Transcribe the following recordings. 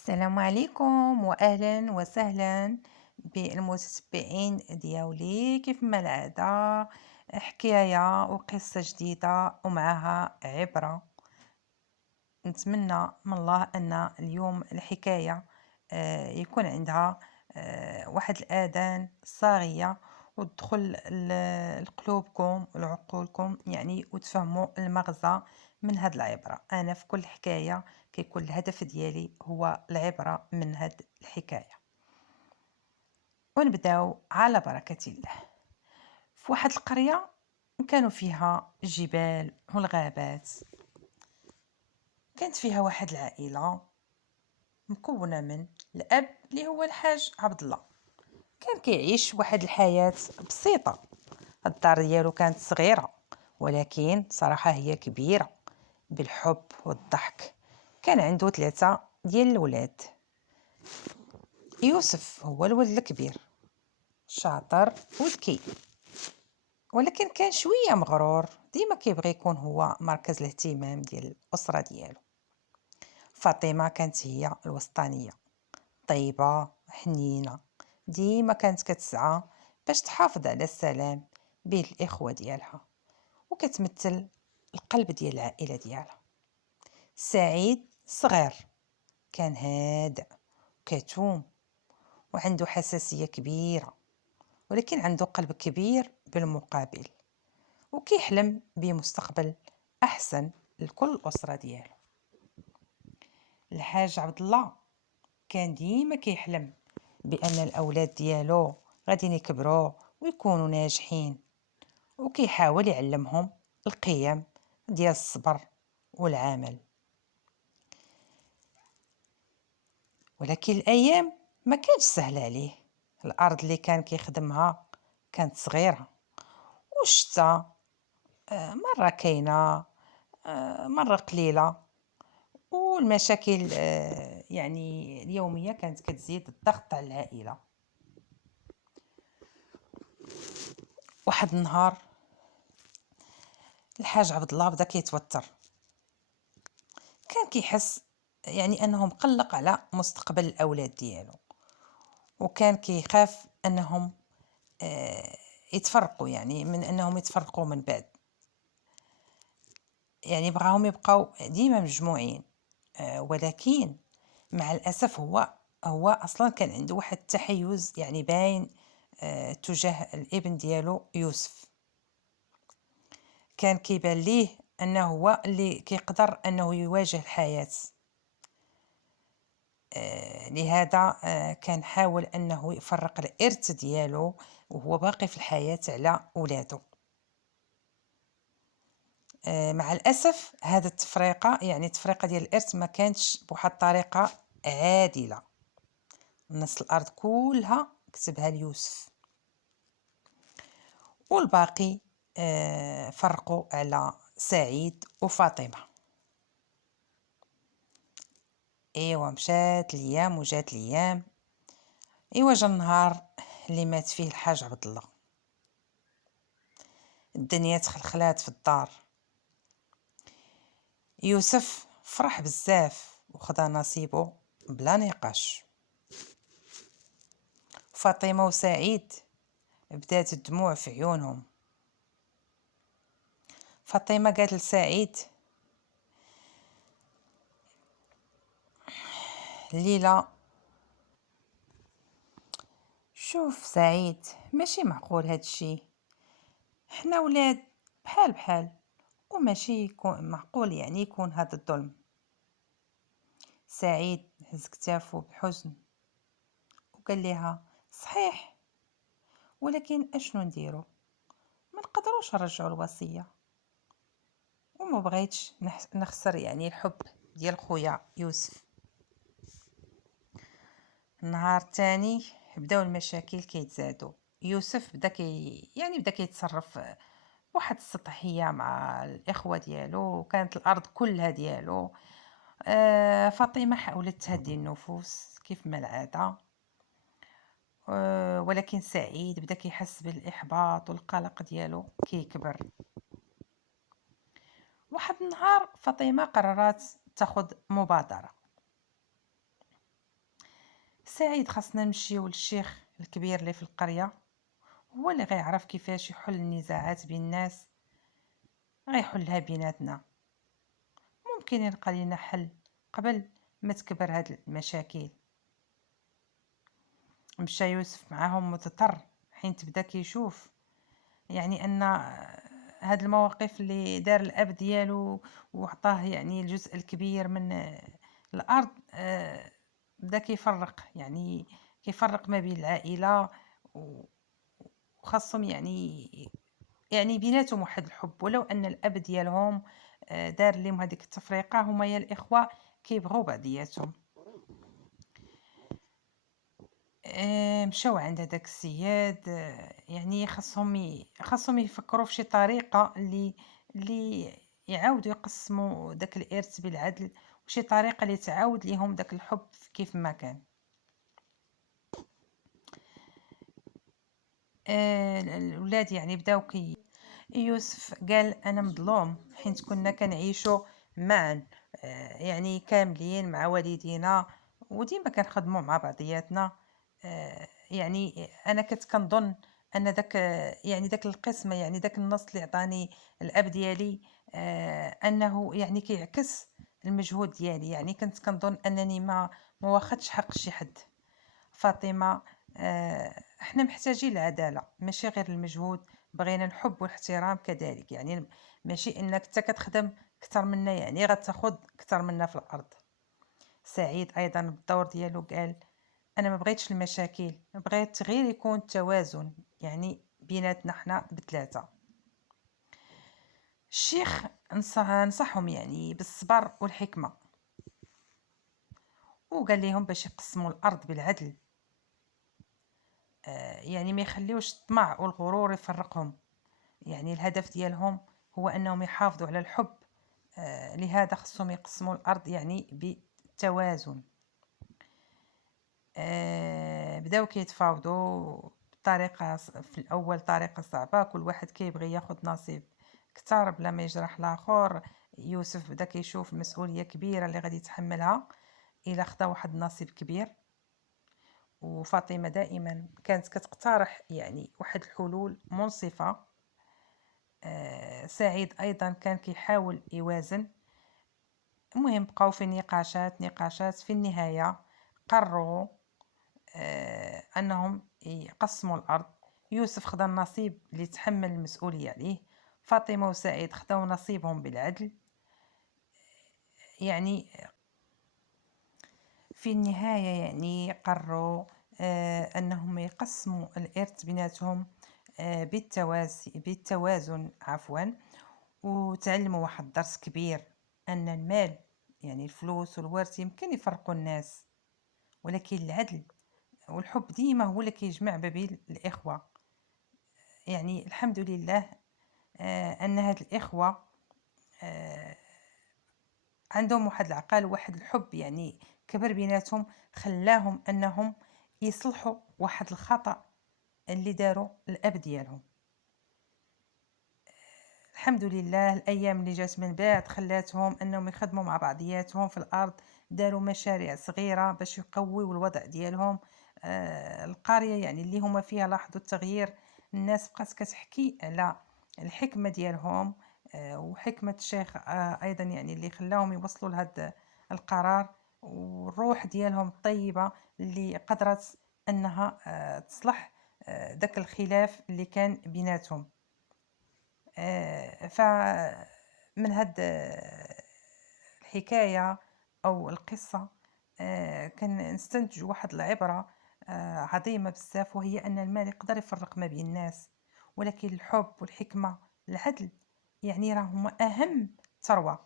السلام عليكم واهلا وسهلا بالمتتبعين دياولي كيف ما العادة. حكاية وقصة جديدة ومعها عبرة. نتمنى من الله أن اليوم الحكاية يكون عندها واحد الآذان صاغية وتدخل لقلوبكم ولعقولكم، يعني وتفهموا المغزى من هاد العبرة. أنا في كل حكاية كيكون الهدف ديالي هو العبرة من هاد الحكاية. ونبداو على بركة الله. في واحد القرية كانوا فيها الجبال والغابات. كانت فيها واحد العائلة مكونة من الأب اللي هو الحاج عبد الله. كان كيعيش واحد الحياة بسيطة. الدار ديالو كانت صغيرة ولكن صراحة هي كبيرة بالحب والضحك. كان عنده 3 ديال الولاد. يوسف هو الولد الكبير، شاطر وذكي، ولكن كان شوية مغرور، ديما كيبغي يكون هو مركز الاهتمام ديال الأسرة ديالو. فاطمة كانت هي الوسطانية، طيبة حنينة، ديما كانت كتسعى باش تحافظ على السلام بين الإخوة ديالها وكتمثل القلب ديال العائلة ديالها. سعيد صغير، كان هادئ كتوم وعنده حساسية كبيرة، ولكن عنده قلب كبير بالمقابل، وكيحلم بمستقبل أحسن لكل الأسرة ديالو. الحاج عبد الله كان ديما كيحلم بأن الأولاد ديالو غادي يكبروا ويكونوا ناجحين، وكيحاول يعلمهم القيم ديال الصبر والعمل. ولكن الأيام ما كانش سهل عليه. الأرض اللي كان كيخدمها كانت صغيرة، والشتا مرة كاينة مرة قليلة، والمشاكل يعني اليومية كانت كتزيد الضغط على العائلة. واحد النهار الحاج عبد الله بدا كيتوتر. كان كيحس يعني انه مقلق على مستقبل الاولاد ديالو، وكان كيخاف انهم يتفرقوا، يعني من انهم يتفرقوا من بعد. يعني بغاهم يبقاو ديما مجموعين، ولكن مع الاسف هو اصلا كان عنده واحد التحيز يعني باين تجاه الابن ديالو يوسف. كان كيبان ليه انه هو اللي كيقدر انه يواجه الحياة. لهذا كان حاول انه يفرق الارث ديالو وهو باقي في الحياة على اولاده. مع الاسف هذا التفرقه، يعني التفرقه ديال الارث، ما كانتش بواحد الطريقه عادله. الناس الارض كلها كتبها ليوسف، والباقي فرقوا على سعيد وفاطمه. ايوا مشات الايام وجات الايام. ايوا جا النهار اللي مات فيه الحاج عبد الله. الدنيا تخلخلات في الدار. يوسف فرح بزاف وخدا نصيبه بلا نقاش. فاطمة وسعيد بدات الدموع في عيونهم. فاطمة قالت لسعيد: الليلة شوف سعيد، ماشي معقول هادشي، حنا ولاد بحال بحال، وماشي يكون معقول يعني يكون هذا الظلم. سعيد هز كتافو بحزن وقال لها: صحيح، ولكن اشنو نديرو؟ ما نقدروش نرجعوا الوصية، وما بغيتش نخسر يعني الحب ديال خويا يوسف. النهار الثاني بداو المشاكل كيتزادوا. يوسف بدا كيتصرف بواحد السطحية مع الإخوة ديالو، وكانت الأرض كلها ديالو. فاطمة حاولت تهدي النفوس كيف ما العادة، ولكن سعيد بدا كيحس بالإحباط والقلق ديالو كيكبر. واحد النهار فاطمة قررت تاخد مبادرة. سعيد خاصنا نمشيو للشيخ الكبير اللي في القرية، هو اللي غيعرف كيفاش يحل النزاعات بين الناس، غيحلها بيناتنا. ممكن يلقى لينا حل قبل ما تكبر هاد المشاكل. مشى يوسف معاهم مضطر، حين تبدا كيشوف يعني ان هاد المواقف اللي دار الاب ديالو وعطاه يعني الجزء الكبير من الارض، بدا كيفرق، يعني كيفرق ما بين العائله، وخاصهم يعني بيناتهم واحد الحب، ولو ان الاب ديالهم دار لهم هذيك التفرقه. هما يا الاخوه كيبغوا بعضياتهم. مشاو عند هداك السياد، يعني خاصهم يفكروا في شي طريقه اللي يعاودوا يقسموا داك الارث بالعدل، وشي طريقه اللي تعاود ليهم داك الحب كيف ما كان. الولاد يعني بداو يوسف قال انا مظلوم، حيت كنا كنعيشوا معا، يعني كاملين مع والدينا، وديما كنخدموا مع بعضياتنا. يعني انا كنت كنظن ان داك يعني داك القسمه، يعني داك النص اللي عطاني الاب ديالي، انه يعني كيعكس المجهود ديالي. يعني كنت كنظن انني ما واخدش حق شي حد. فاطمة، احنا محتاجين العدالة، ماشي غير المجهود، بغينا الحب والاحترام كذلك. يعني ماشي انك انت كتخدم كتر منا يعني غتاخد كتر منا في الارض. سعيد ايضا بالدور ديالو قال انا ما بغيتش المشاكل، بغيت غير يكون توازن يعني بيناتنا حنا بثلاثة. الشيخ نصحهم يعني بالصبر والحكمة، وقال لهم باش يقسموا الارض بالعدل، يعني ما يخليوش الطمع والغرور يفرقهم. يعني الهدف ديالهم هو انهم يحافظوا على الحب، لهذا خصهم يقسموا الارض يعني بالتوازن. بداو كيتفاوضوا بطريقه في الاول طريقه صعبه، كل واحد كيبغي ياخذ نصيب كتار بلا ما يجرح الاخر. يوسف بدا كيشوف مسؤوليه كبيره اللي غادي يتحملها الا خدا واحد النصيب كبير. وفاطمه دائما كانت كتقترح يعني واحد الحلول منصفه. سعيد ايضا كان كيحاول يوازن. المهم بقاو في نقاشات في النهايه قرروا انهم يقسموا الارض. يوسف خدا النصيب اللي تحمل المسؤوليه عليه، فاطمه وسعيد خداو نصيبهم بالعدل. يعني في النهايه يعني قرروا انهم يقسموا الارث بيناتهم بالتوازن عفوا. وتعلموا واحد الدرس كبير، ان المال يعني الفلوس والورث يمكن يفرقوا الناس، ولكن العدل والحب ديما هو اللي كيجمع ما بين الاخوه. يعني الحمد لله ان هاد الاخوه آه، عندهم واحد العقل وواحد الحب يعني كبر بيناتهم، خلاهم انهم يصلحوا واحد الخطأ اللي داروا الاب ديالهم. الحمد لله الايام اللي جات من بعد خلاتهم انهم يخدموا مع بعضياتهم في الارض، داروا مشاريع صغيره باش يقويوا الوضع ديالهم. القريه يعني اللي هما فيها لاحظوا التغيير، الناس بقات كتحكي على الحكمه ديالهم، وحكمه الشيخ ايضا يعني اللي خلاهم يوصلوا لهذا القرار، والروح ديالهم الطيبه اللي قدرت انها تصلح داك الخلاف اللي كان بيناتهم. فمن هاد الحكاية أو القصة كنستنتج واحد العبرة عظيمة بزاف، وهي أن المال يقدر يفرق ما بين الناس، ولكن الحب والحكمة العدل يعني راهما أهم ثروة.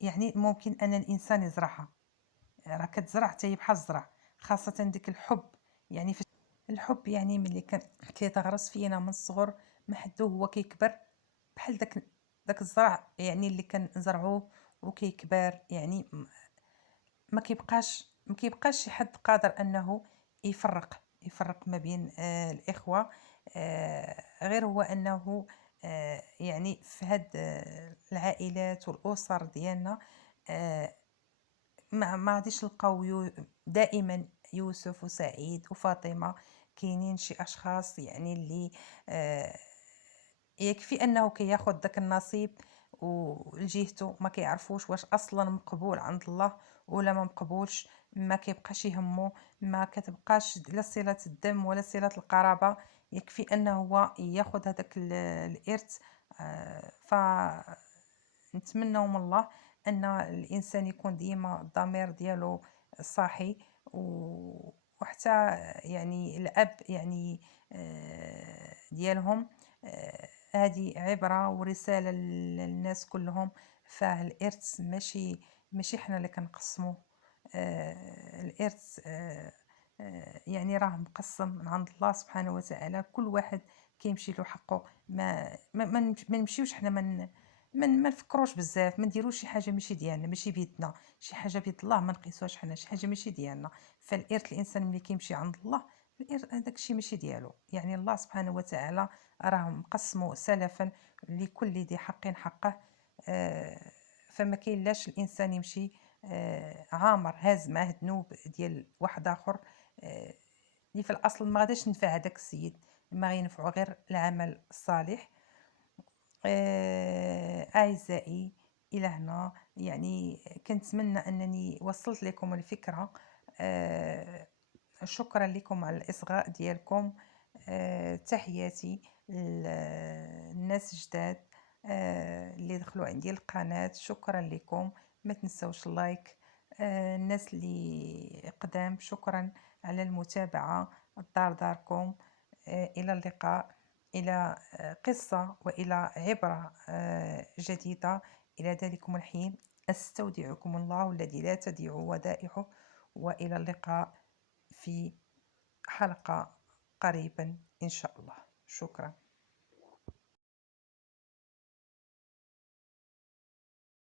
يعني ممكن أن الإنسان يزرعها، راه كتزرع حتى بحال الزرع، خاصة ديك الحب. يعني في الحب يعني ملي كان كيتغرس فينا من الصغر، ما حدو هو كيكبر بحال داك الزرع يعني اللي كنزرعوه وكيكبر. يعني ما كيبقاش شي حد قادر انه يفرق ما بين الاخوه، غير هو انه يعني في هاد العائلات والاسر ديالنا ما غاديش نلقاو دائما يوسف وسعيد وفاطمة. كاينين شي اشخاص يعني اللي آه، يكفي انه كياخد داك النصيب ولجهته، ما كيعرفوش واش اصلا مقبول عند الله ولا ما مقبولش. ما كيبقاش يهمه، ما كتبقاش لا صلة الدم ولا صلة القرابة. يكفي انه هو ياخد هذاك الارث. ف نتمنوا من الله ان الانسان يكون ديما الضمير ديالو صاحي. وحتى يعني الاب يعني ديالهم هذه عبرة ورسالة للناس كلهم. فالإرث ماشي حنا اللي كنقسموه. الإرث يعني راه مقسم من عند الله سبحانه وتعالى. كل واحد كيمشي له حقه. ما نمشيوش حنا ما نفكروش بزاف، ما نديروش شي حاجه ماشي ديالنا، ماشي بيدنا. شي حاجه بيد الله ما نقيسوهاش حنا، شي حاجه ماشي ديالنا. فالإرث الانسان ملي كيمشي عند الله، الإرث هذاك الشيء ماشي ديالو. يعني الله سبحانه وتعالى راه مقسمه سلفا لكل ذي حق حقه. آه، فما كاين لاش الانسان يمشي عامر هاز معاه ذنوب ديال واحد اخر، اللي في الاصل ما غاديش نفع هذاك السيد، ما غينفعو غير العمل الصالح. اعزائي، الى هنا يعني كنتمنى انني وصلت لكم الفكره. آه، شكرا لكم على الإصغاء ديالكم. تحياتي للناس جداد اللي دخلوا عندي القناة. شكرا لكم، ما تنسوش لايك. الناس اللي قدام شكرا على المتابعة. الدار داركم. إلى اللقاء، إلى قصة وإلى عبرة جديدة. إلى ذلكم الحين أستودعكم الله الذي لا تضيع ودائعه، وإلى اللقاء في حلقة قريبا إن شاء الله. شكرا.